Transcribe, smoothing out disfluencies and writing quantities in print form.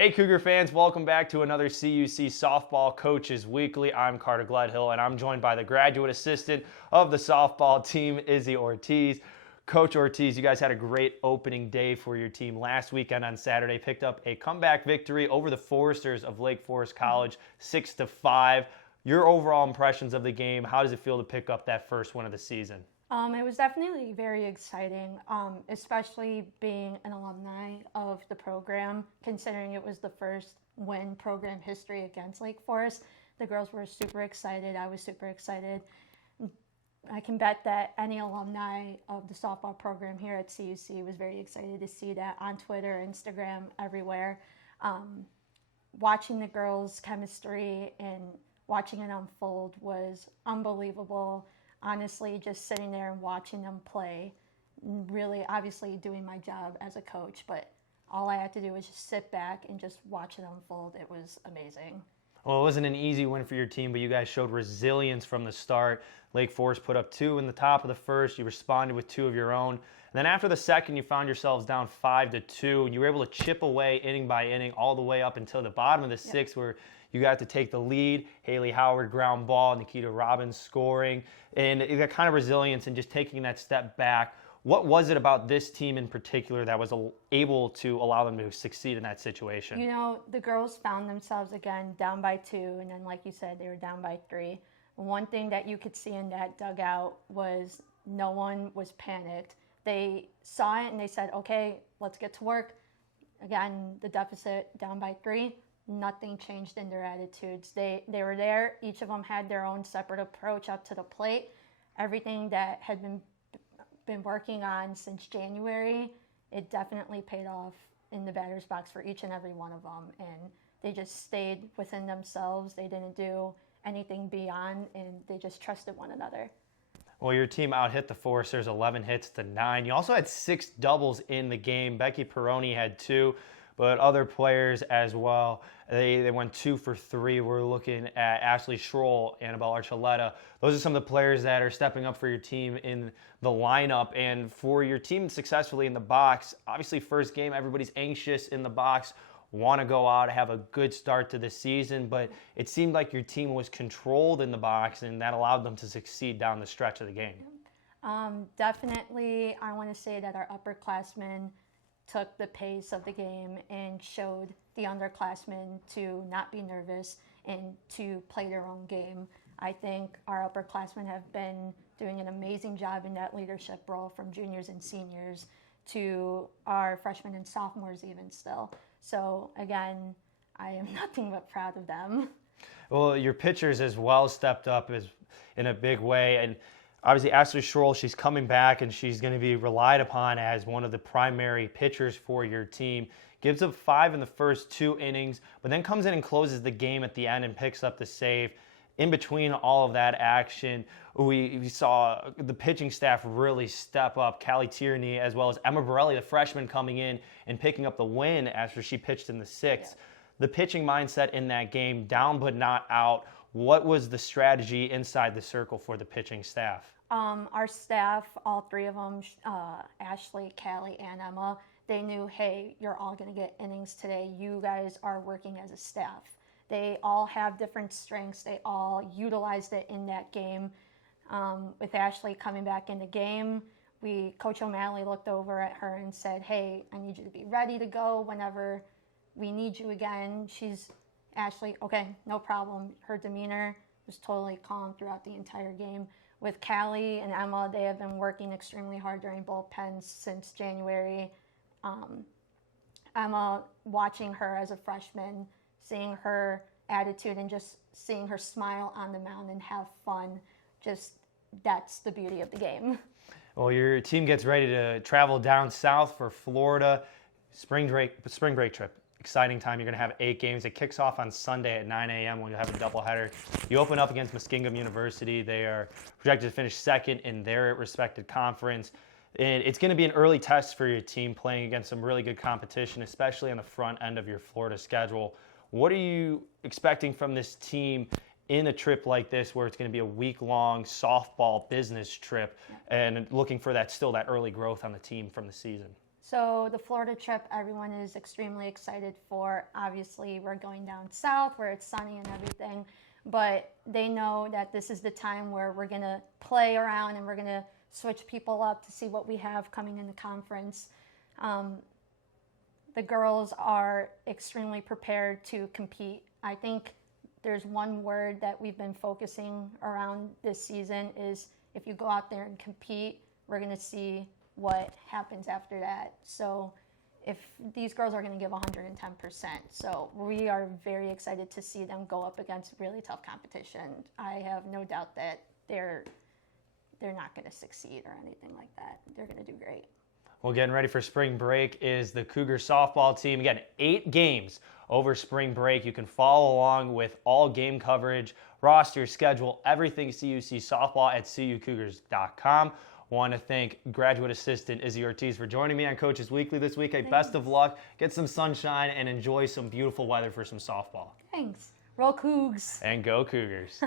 Hey Cougar fans, welcome back to another CUC Softball Coaches Weekly. I'm Carter Gledhill, and I'm joined by the graduate assistant of the softball team, Izzy Ortiz. Coach Ortiz, you guys had a great opening day for your team last weekend on Saturday. Picked up a comeback victory over the Foresters of Lake Forest College, 6-5. Your overall impressions of the game, how does it feel to pick up that first win of the season? It was definitely very exciting, especially being an alumni of the program, considering it was the first win program history against Lake Forest. The girls were super excited. I was super excited. I can bet that any alumni of the softball program here at CUC was very excited to see that on Twitter, Instagram, everywhere. Watching the girls' chemistry and watching it unfold was unbelievable. Honestly, just sitting there and watching them play, really obviously doing my job as a coach, but all I had to do was just sit back and just watch it unfold. It was amazing. Well, it wasn't an easy win for your team, but you guys showed resilience from the start. Lake Forest put up 2 in the top of the first. You responded with 2 of your own. And then after the second, you found yourselves down 5-2, and you were able to chip away inning by inning all the way up until the bottom of the sixth, where you got to take the lead. Haley Howard ground ball, Nikita Robbins scoring, and that kind of resilience and just taking that step back. What was it about this team in particular that was able to allow them to succeed in that situation? You know, the girls found themselves again down by 2, and then like you said, they were down by 3. One thing that you could see in that dugout was no one was panicked. They saw it and they said, okay, let's get to work. Again, the deficit down by 3. Nothing changed in their attitudes. They were there. Each of them had their own separate approach up to the plate. Everything that had been working on since January, it definitely paid off in the batter's box for each and every one of them. And they just stayed within themselves. They didn't do anything beyond, and they just trusted one another. Well, your team out-hit the Foresters 11 hits to 9. You also had 6 doubles in the game. Becky Peroni had 2. But other players as well, they went 2 for 3. We're looking at Ashley Schroll, Annabelle Archuleta. Those are some of the players that are stepping up for your team in the lineup. And for your team successfully in the box, obviously first game, everybody's anxious in the box, want to go out, have a good start to the season. But it seemed like your team was controlled in the box, and that allowed them to succeed down the stretch of the game. Definitely, I want to say that our upperclassmen took the pace of the game and showed the underclassmen to not be nervous and to play their own game. I think our upperclassmen have been doing an amazing job in that leadership role, from juniors and seniors to our freshmen and sophomores even still. So again, I am nothing but proud of them. Well, your pitchers as well stepped up in a big way. And obviously, Ashley Schroll, she's coming back, and she's going to be relied upon as one of the primary pitchers for your team. Gives up 5 in the first 2 innings, but then comes in and closes the game at the end and picks up the save. In between all of that action, we saw the pitching staff really step up. Callie Tierney, as well as Emma Borelli, the freshman, coming in and picking up the win after she pitched in the 6th. Yeah. The pitching mindset in that game, down but not out. What was the strategy inside the circle for the pitching staff? Our staff, all 3 of them, Ashley, Callie, and Emma, they knew, hey, you're all going to get innings today. You guys are working as a staff. They all have different strengths. They all utilized it in that game. With Ashley coming back in the game, Coach O'Malley looked over at her and said, hey, I need you to be ready to go whenever we need you again. Ashley, okay, no problem. Her demeanor was totally calm throughout the entire game. With Callie and Emma, they have been working extremely hard during bullpens since January. Emma, watching her as a freshman, seeing her attitude and just seeing her smile on the mound and have fun, that's the beauty of the game. Well, your team gets ready to travel down south for Florida, spring break trip. Exciting time. You're going to have 8 games. It kicks off on Sunday at 9 a.m. when you have a doubleheader. You open up against Muskingum University. They are projected to finish 2nd in their respected conference. And it's going to be an early test for your team, playing against some really good competition, especially on the front end of your Florida schedule. What are you expecting from this team in a trip like this, where it's going to be a week-long softball business trip, and looking for that early growth on the team from the season? So the Florida trip, everyone is extremely excited for. Obviously, we're going down south where it's sunny and everything, but they know that this is the time where we're going to play around and we're going to switch people up to see what we have coming in the conference. The girls are extremely prepared to compete. I think there's one word that we've been focusing around this season is if you go out there and compete, we're going to see what happens after that. So if these girls are going to give 110%. So we are very excited to see them go up against really tough competition. I have no doubt that they're not going to succeed or anything like that. They're going to do great. Well, getting ready for spring break is the Cougar softball team. Again, 8 games over spring break. You can follow along with all game coverage, roster, schedule, everything CUC softball at cucougars.com. Want to thank graduate assistant Izzy Ortiz for joining me on Coaches Weekly this week. Hey, best of luck. Get some sunshine and enjoy some beautiful weather for some softball. Thanks. Roll Cougs. And go Cougars.